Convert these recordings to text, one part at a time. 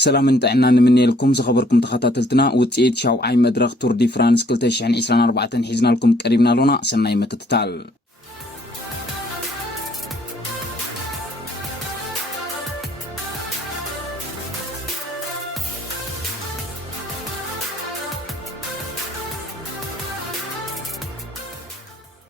سلام انتعنا نمنيلكم زخبركم تخطاتلتنا وتسيد شاوعي مدرخ تور دي فرانس كلتشحن 24 حيزنا لكم قريبنا لنا سناي مكتتال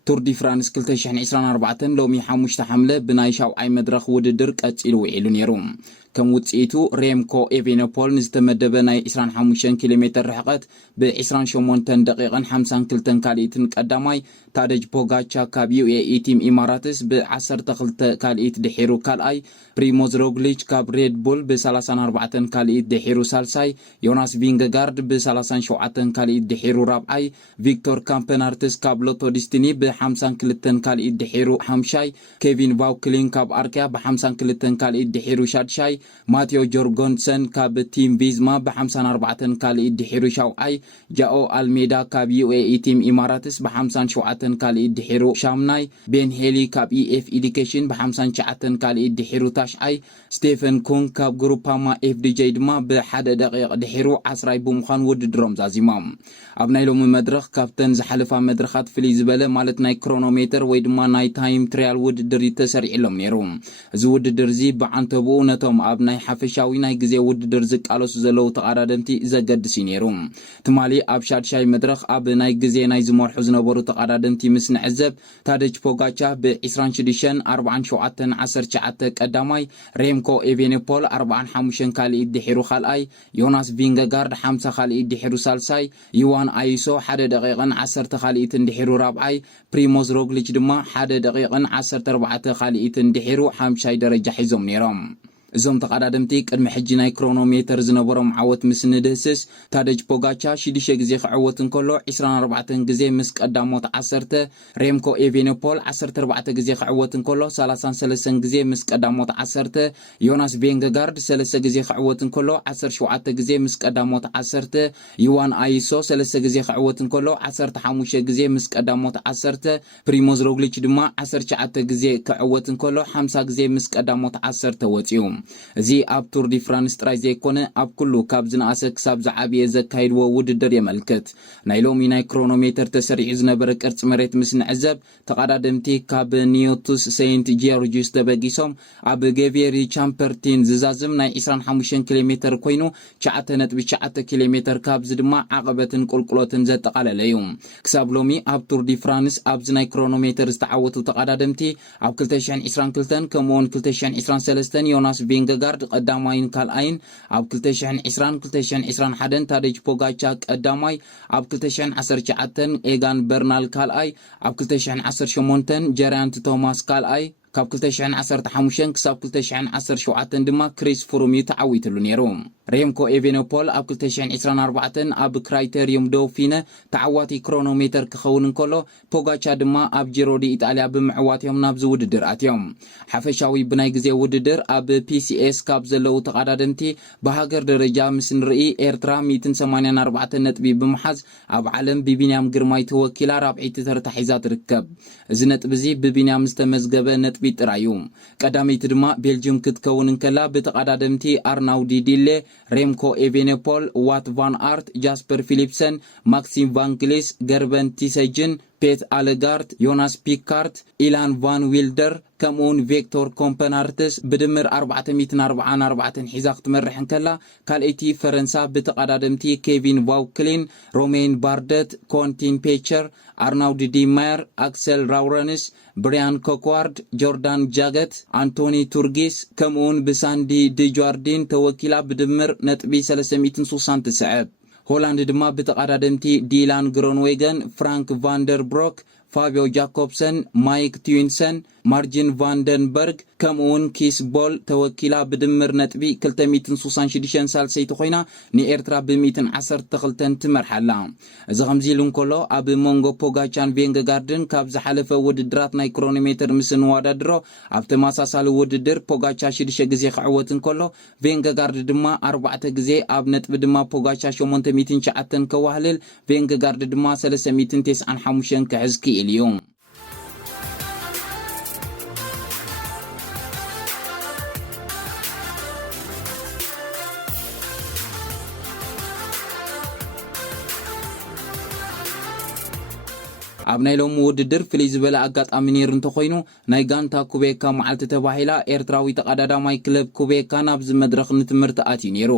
تور دي فرانس كلتشحن 24 لومي حموشت حملة بناي شاوعي مدرخ وددر قتيلو وعيلو نيروم كم وتسيتو ريمكو إيفنبول نزتمدب ناي 25 كيلومتر رحقت ب 28 دقيقة 52 كاليتن قداماي تادج بوغاتشا كابيو اي تيم اماراتس ب 12 كاليت دحيرو كالاي بريموز روغليتش كاب ريد بول ب 34 كاليت دحيرو سالساي يوناس فينغغارد ب 37 كاليت دحيرو رابعاي فيكتور كامبنارتس كاب لوتو ديستيني ب 52 كاليت دحيرو حمشاي كيفين فاوكلين كاب اركيا ب 52 كاليت دحيرو شادشاي ماتيو جورغونسن كاب تيم فيزما ب 54 كاليت دحيرو شاوعاي جاو الميدا كاب يو اي تيم اماراتس ب 57 كاليت دحيرو شامناي بين هيلي كاب اي اف إديكيشن ب 59 كاليت دحيرو تاشعاي ستيفن كون كاب جروباما اف دي جي دما ب 1 دقيقة دحيرو 10 بمخان وددروم زازيمام ابناي لوم مدرخ كابتن زحلفا مدرخات فلي زبله مالت ناي كرونوميتر وي دما ناي تايم تريال وددر يتسرعلهم نيروم እዚ ውድድር ዚ በአንተቡ ነቶም ኣብ ናይ ሓፈሻዊ ናይ ግዜ ውድድር ዝቃለሱ ዘለው ተቃዳደምቲ ዘገድስ ነይሩ ትማሊ ኣብ ሻድሻይ መድረኽ ኣብ ናይ ግዜ ናይ ዝመርሑ ዝነበሩ ተቃዳደምቲ ምስ ንዕዘብ ታደጅ ፖጋቻ ብ26 47 19 ቀዳማይ ሬምኮ ኤቨነፐል 45 ካልኢት ድሒሩ ካልኣይ ዮናስ ቪንገጋርድ 50 ካልኢት ድሒሩ ሳልሳይ ይዋን አይሶ 1 ደቂቃን 10 ካልኢትን ድሒሩ ራብዓይ ፕሪሞዝ ሮግሊች ድማ 1 ደቂቃን 14 ካልኢትን ድሒሩ ሻይ ደረጃ ሒዞም ነይሮም እዞም ተቃዳደምቲ ቅድሚ ሕጂ ናይ ክሮኖሜተር ዝነበሮም ዓወት ምስ ንድህስስ ታደጅ ፖጋቻ 6 ግዜ ክዕወት እንከሎ 24 ግዜ ምስ ቀዳሞት 10 ሬምኮ ኤቨነፐል 14 ግዜ ክዕወት እንከሎ 33 ግዜ ምስ ቀዳሞት 10 ዮናስ ቬንገጋርድ 3 ግዜ ክዕወት እንከሎ 17 ግዜ ምስ ቀዳሞት 10 ይዋን አይሶ 3 ግዜ ክዕወት እንከሎ 15 ግዜ ምስ ቀዳሞት 10 ፕሪሞዝ ሮግሊች ድማ 19 ግዜ ክዕወት እንከሎ 50 ግዜ ምስ ቀዳሞት 10 ወፂኡ እዚ ኣብ ቱር ዲ ፍራንስ ጥራይ ዘይኮነ ኣብ ኩሉ ካብ ዝነኣሰ ክሳብ ዝዓብየ ዘካይድዎ ውድድር የመልክት ናይ ሎሚ ናይ ክሮኖሜተር ተሰሪዑ ዝነበረ ቅርጽ መሬት ምስ ንዕዘብ ተቃዳደምቲ ካብ ኒዮቱስ ሴንት ጂዮርጅስ ተበጊሶም ኣብ ጌቬሪ ቻምፐርቲን ዝዛዝም ናይ 25 ኪሎሜተር ኮይኑ 9.9 ኪሎሜተር ካብዝ ድማ ዓቐበትን ቁልቁሎትን ዘጠቃለለ እዩ ክሳብ ሎሚ ኣብ ቱር ዲ ፍራንስ ኣብ ናይ ክሮኖሜተር ዝተዓወቱ ተቃዳደምቲ ኣብ 2022 ከምኡውን 2023 ዮናስ ቪንገጋርድ ቀዳማይን ካልኣይን ኣብ 2020-2021 ታደጅ ፖጋቻ ቀዳማይ ኣብ 2019 ኤጋን በርናል ካልኣይ ኣብ 2018 ጀራንት ቶማስ ካልኣይ ካብ 2015 ክሳብ 2017 ድማ ክሪስ ፍሩሚ ተዓዊትሉ ነይሩ ሬምኮ ኤቨነፐል ኣብ 2024 ኣብ ክራይቴሪየም ዶፊነ ተዓዋቲ ክሮኖሜተር ክኸውን እንከሎ ፖጋቻ ድማ ኣብ ጂሮ ዲ ኢጣልያ ብምዕዋትዮም ናብ ዝውድድር ኣትዮም ሓፈሻዊ ብናይ ግዜ ውድድር ኣብ ፒሲኤስ ካብ ዘለው ተቃዳደምቲ በሃገር ደረጃ ምስ ንርኢ ኤርትራ 184 ነጥቢ ብምሓዝ ኣብ ዓለም ቢኒያም ግርማይ ተወኪላ ራብዒቲ ተርታ ሒዛ ትርከብ እዚ ነጥቢ እዚ ብቢኒያም ዝተመዝገበ ነጥቢ ጥራዩ ቀዳሚት ድማ ቤልጅየም ክትከውን እንከላ በተቃዳደምቲ አርናውዲ ዲሌ ሬምኮ ኤቨነፐል ዋት ቫን አርት ጃስፐር ፊሊፕሰን ማክሲም ቫንግሊስ ገርበን ቲሰጅን ፔት አለጋርት ዮናስ ፒካርት ኢላን ቫን ዊልደር ከምኡን ቪክቶር ኮምፐናርትስ ብድምር 444 ሒዛ ክትመርሕ እንከላ ካልእቲ ፈረንሳ በተቃዳደምቲ ኬቪን ቫውክሊን ሮሜን ባርደት ኮንቲን ፔቸር አርናውድ ዲማየር አክሰል ራውረንስ ብሪያን ኮክዋርድ ጆርዳን ጃገት አንቶኒ ቱርጊስ ከምኡን ብሳንዲ ዲጆርዲን ተወኪላ ብድምር ነጥቢ 360 ሆላንድ ድማ በተቃዳደምቲ ዲላን ግሮንዌገን ፍራንክ ቫንደር ብሮክ ፋቢዮ ጃኮብሰን ማይክ ቲዊንሰን ማርጂን ቫንደንበርግ ከምኡን ኪስ ቦል ተወኪላ ብድምር ነጥቢ 266 ሳልሰይቲ ኮይና ንኤርትራ ብ112 ትመርሓላ እዚ ከምዚ ኢሉ እንከሎ ኣብ ሞንጎ ፖጋቻን ቬንገጋርድን ካብ ዝሓለፈ ውድድራት ናይ ክሮኖሜተር ምስ ንዋዳድሮ ኣብ ተመሳሳሊ ውድድር ፖጋቻ 6 ግዜ ክዕወት እንከሎ ቬንገጋርድ ድማ 4 ግዜ ኣብ ነጥቢ ድማ ፖጋቻ 809 ከዋህልል ቬንገጋርድ ድማ 395 ክሕዝ ክኢል እዩ ኣብናይ ሎም ውድድር ፍልይ ዝበለ ኣጋጣሚ ነይሩ እንተኮይኑ ናይ ጋንታ ኩቤካ መዓልቲ ተባሂላ ኤርትራዊ ተቀዳዳማይ ክለብ ኩቤካ ናብ ዝመድረኽ ንትምህርቲ ኣትዩ ነይሩ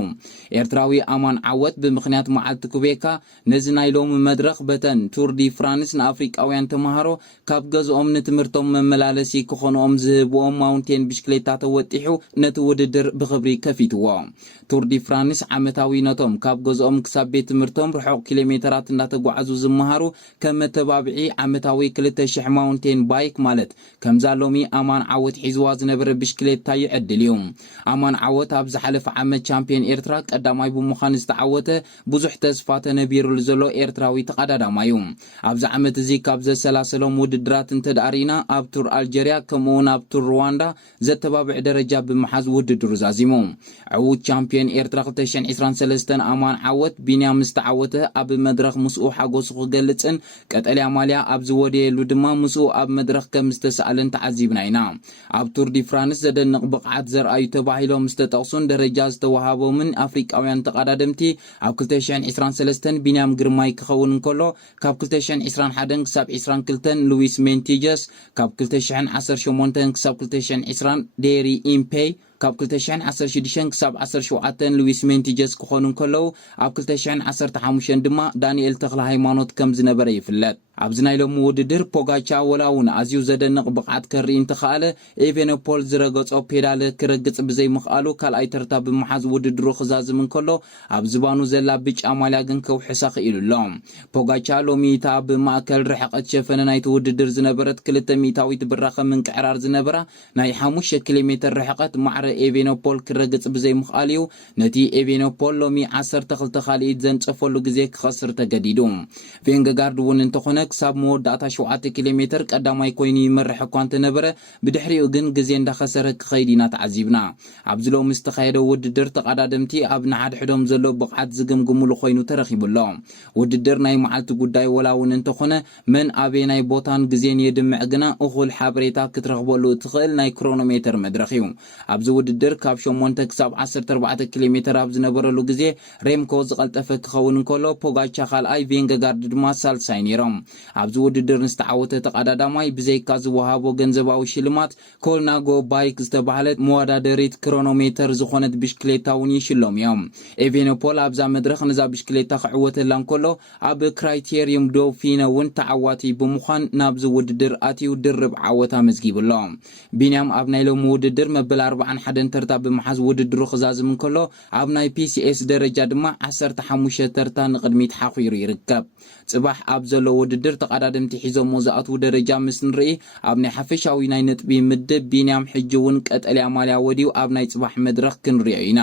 ኤርትራዊ ኣማን ዓወት ብምኽንያት መዓልቲ ኩቤካ ነዚ ናይ ሎም መድረኽ በተን ቱር ዲ ፍራንስ ንኣፍሪቃውያን ተማሃሮ ካብ ገዝኦም ንትምህርቶም መመላለሲ ክኾኖም ዝህብዎም ማውንቴን ብሽክሌታ ተወጢሑ ነቲ ውድድር ብኽብሪ ከፊትዎ ቱር ዲ ፍራንስ ዓመታዊ ነቶም ካብ ገዝኦም ክሳብ ቤት ትምህርቶም ርሑቕ ኪሎሜትራት እናተጓዓዙ ዝመሃሩ ከም መተባብዒ ዓመታዊ 2000 ማውንቴን ባይክ ማለት ከምዛ ሎሚ ኣማን ዓወት ሒዝዋ ዝነበረ ብሽክሌታ ይዕድል እዩ ኣማን ዓወት ኣብ ዝሓለፈ ዓመት ቻምፒዮን ኤርትራ ቀዳማይ ብምዃን ዝተዓወተ ብዙሕ ተስፋ ተነቢሩሉ ዘሎ ኤርትራዊ ተቀዳዳማይ እዩ ኣብዚ ዓመት እዚ ካብ ዘሰላሰሎም ውድድራት እንተዳሪና ኣብ ቱር ኣልጀርያ ከምኡውን ኣብ ቱር ሩዋንዳ ዘተባብዕ ደረጃ ብምሓዝ ውድድሩ ዛዚሙ ዕዉት ቻምፒዮን ኤርትራ 2023 ኣማን ዓወት ቢኒያም ዝተዓወተ ኣብ መድረኽ ምስኡ ሓጎሱ ክገልጽን ቀጠልያ ማልያ ኣብ ዝወደየሉ ድማ ምስኡ ኣብ መድረኽ ከም ዝተሰኣለን ተዓዚብና ኢና ኣብ ቱር ዲ ፍራንስ ዘደንቕ ብቕዓት ዘርኣዩ ተባሂሎም ዝተጠቕሱን ደረጃ ዝተዋሃቦምን ኣፍሪቃውያን ተቀዳደምቲ ኣብ 2023 ቢኒያም ግርማይ ክኸውን እንከሎ ካብ 2021 ክሳብ 22 ሉዊስ ሜንቲጀስ ካብ 2018 ክሳብ 2020 ዴሪ ኢምፔይ ካብ 2016 ክሳብ 17 ሉዊስ ሜንቲጀስ ክኾኑ እንከለው ኣብ 2015 ድማ ዳንኤል ተክለ ሃይማኖት ከም ዝነበረ ይፍለጥ ኣብዚ ናይ ሎሚ ውድድር ፖጋቻ ወላውን ኣዝዩ ዘደንቕ ብቕዓት ከርኢ እንተኸኣለ ኤቨነፐል ዝረገጾ ፔዳል ክረግጽ ብዘይ ምኽኣሉ ካልኣይ ተርታ ብምሓዝ ውድድሩ ክዛዝም እንከሎ ኣብ ዝባኑ ዘላ ብጫ ማልያ ግን ከውሕሳ ክኢሉሎ ፖጋቻ ሎሚታ ብማእከል ርሕቐት ሸፈነ ናይቲ ውድድር ዝነበረት 200 ብራኸ ምንቅዕራር ዝነበራ ናይ 5 ኪሎሜትር ርሕቐት ማዕረ ኤቨነፐል ክረግጽ ብዘይ ምኽኣል እዩ ነቲ ኤቨነፐል ሎሚ 12 ካልኢት ዘንጸፈሉ ግዜ ክኸስር ተገዲዱ ቬንገጋርድ እውን እንተኾነ ክሳብ መወዳእታ 7 ኪሎሜትር ቀዳማይ ኮይኑ ይመርሕ እኳ እንተነበረ ብድሕሪኡ ግን ግዜ እንዳኸሰረ ክኸይድ ኢና ተዓዚብና ኣብዚ ሎሚ ዝተኻየደ ውድድር ተቀዳደምቲ ኣብ ንሓድሕዶም ዘሎ ብቕዓት ዝግምግምሉ ኮይኑ ተረኺቡሎ ውድድር ናይ መዓልቲ ጉዳይ ወላውን እንተኾነ መን ኣበየናይ ቦታን ግዜን የድምዕ ግና እኹል ሓበሬታ ክትረኽበሉ ትኽእል ናይ ክሮኖሜተር መድረኽ እዩ ኣብዚ ውድድር ካብ 8 ክሳብ 14 ኪሎሜትር ኣብ ዝነበረሉ ግዜ ሬምኮ ዝቐልጠፈ ክኸውን እንከሎ ፖጋቻ ካልኣይ ቬንገጋርድ ድማ ሳልሳይ ነይሮም ኣብዚ ውድድር ንስተዓወተ ተቀዳዳማይ ብዘይካ ዝወሃቦ ገንዘባዊ ሽልማት ኮልናጎ ባይክ ዝተባሃለት መወዳደሪት ክሮኖሜተር ዝኾነት ብሽክሌታ እውን ይሽሎም እዮም ኤቨነፐል ኣብዛ መድረኽ ነዛ ብሽክሌታ ክዕወተላ እንከሎ ኣብ ክራይቴሪየም ዶፊነ እውን ተዓዋቲ ብምዃን ናብዚ ውድድር ኣትዩ ድርብ ዓወታ መዝጊብሎ ቢኒያም ኣብ ናይ ሎሚ ውድድር መበል 41 ተርታ ብምሓዝ ውድድሩ ክዛዝም እንከሎ ኣብ ናይ ፒሲኤስ ደረጃ ድማ 15 ተርታ ንቅድሚት ሓኺሩ ይርከብ ጽባሕ ኣብ ዘሎ ውድድር ተቀዳደምቲ ሒዞም ዝኣትው ደረጃ ምስ ንርኢ ኣብ ናይ ሓፈሻዊ ናይ ነጥቢ ምድብ ቢኒያም ሕጂ እውን ቀጠልያ ማልያ ወዲኡ ኣብ ናይ ጽባሕ መድረኽ ክንሪኦ ኢና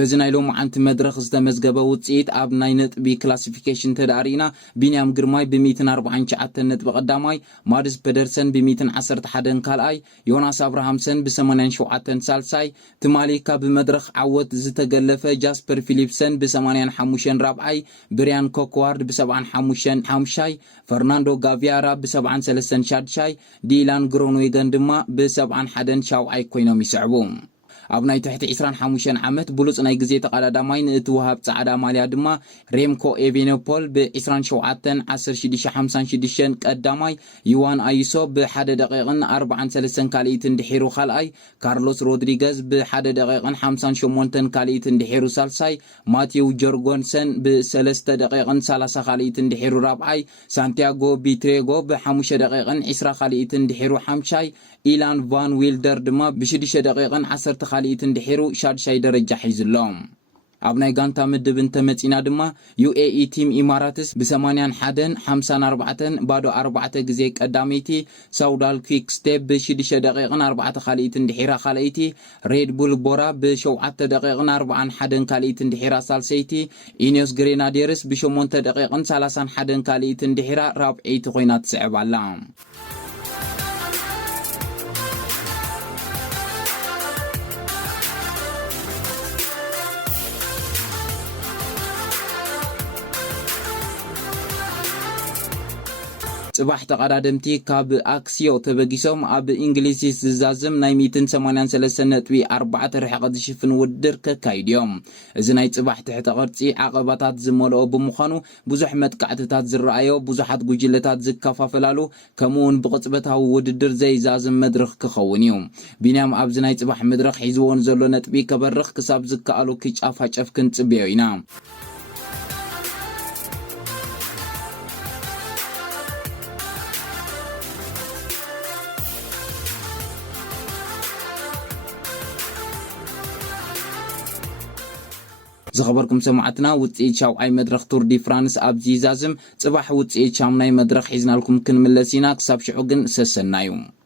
በዚ ናይ ሎሚ ዓንቲ መድረኽ ዝተመዝገበ ውጽኢት ኣብ ናይ ነጥቢ ክላሲፊኬሽን ተዳሪና ቢኒያም ግርማይ ብ149 ነጥቢ ቀዳማይ ማድስ ፔደርሰን ብ111 ካልኣይ ዮናስ አብርሃምሰን ብ87 ሳልሳይ ትማሊካ ብመድረኽ ዓወት ዝተገለፈ ጃስፐር ፊሊፕሰን ብ85 ራብዓይ ብሪያን ኮክዋርድ ብ75 ሓምሻይ ፈርናንዶ ጋቪያራ ብ73 ሻድሻይ ዲላን ግሮንዌገን ድማ ብ71 ሻውዓይ ኮይኖም ይስዕቡ ኣብ ናይ ትሕቲ 25 ዓመት ብሉጽ ናይ ግዜ ተቀዳዳማይ ንእትወሃብ ጻዕዳ ማልያ ድማ ሬምኮ ኤቨነፐል ብ26:16:56 ቀዳማይ ዩዋን ኣይሶ ብ1 ደቂቕን 43 ካልኢት እንድሒሩ ካልኣይ ካርሎስ ሮድሪገዝ ብ1 ደቂቕን 58 ካልኢት እንድሒሩ ሳልሳይ ማቲው ጆርጎንሰን ብ3 ደቂቕን 30 ካልኢት እንድሒሩ ራብዓይ ሳንቲያጎ ቢትሬጎ ብ5 ደቂቕን 20 ካልኢት እንድሒሩ ሓምሻይ ኢላን ቫን ዊልደር ድማ ብ6 ደቂቕን 10 ካልኢት እንድሒሩ ሻድሻይ ደረጃ ሒዝሎም ኣብ ናይ ጋንታ ምድብ እንተመጺና ድማ ዩኤኢ ቲም ኢማራትስ ብ81:54 ባዶ 4 ግዜ ቀዳመይቲ ሳውዳል ኩዊክ ስቴፕ ብ6 ደቂቕን 4 ካልኢት እንድሒራ ካልአይቲ ሬድ ቡል ቦራ ብ7 ደቂቕን 41 ካልኢት እንድሒራ ሳልሰይቲ ኢኒዮስ ግሬናዲየርስ ብ8 ደቂቕን 31 ካልኢት እንድሒራ ራብዒይቲ ኮይና ትስዕብ ኣላ ጽባሕ ተቀዳደምቲ ካብ ኣክሲዮ ተበጊሶም ኣብ እንግሊዝ ዝዛዝም ናይ 183.4 ርሕቀት ዝሽፍን ውድድር ከካይድዮም እዚ ናይ ጽባሕ ትሕተ ቅርጺ ዓቀባታት ዝመልኦ ብምዃኑ ብዙሕ መጥቃዕትታት ዝረኣዮ ብዙሓት ጉጅለታት ዝከፋፈላሉ ከምኡውን ብቅጽበታዊ ውድድር ዘይዛዝም መድረኽ ክኸውን እዩ ቢኒያም ኣብዚ ናይ ጽባሕ መድረኽ ሒዝዎን ዘሎ ነጥቢ ከበርኽ ክሳብ ዝከኣሉ ክጫፋጨፍ ክንጽብዮ ኢና زخبركم سمعتنا وصيت شاوعي مدرخ تور دي فرانس ابزي زازم صباح وصيت شامناي مدرخ حزنا لكم كنملسينا كساب شعوغن سسنايو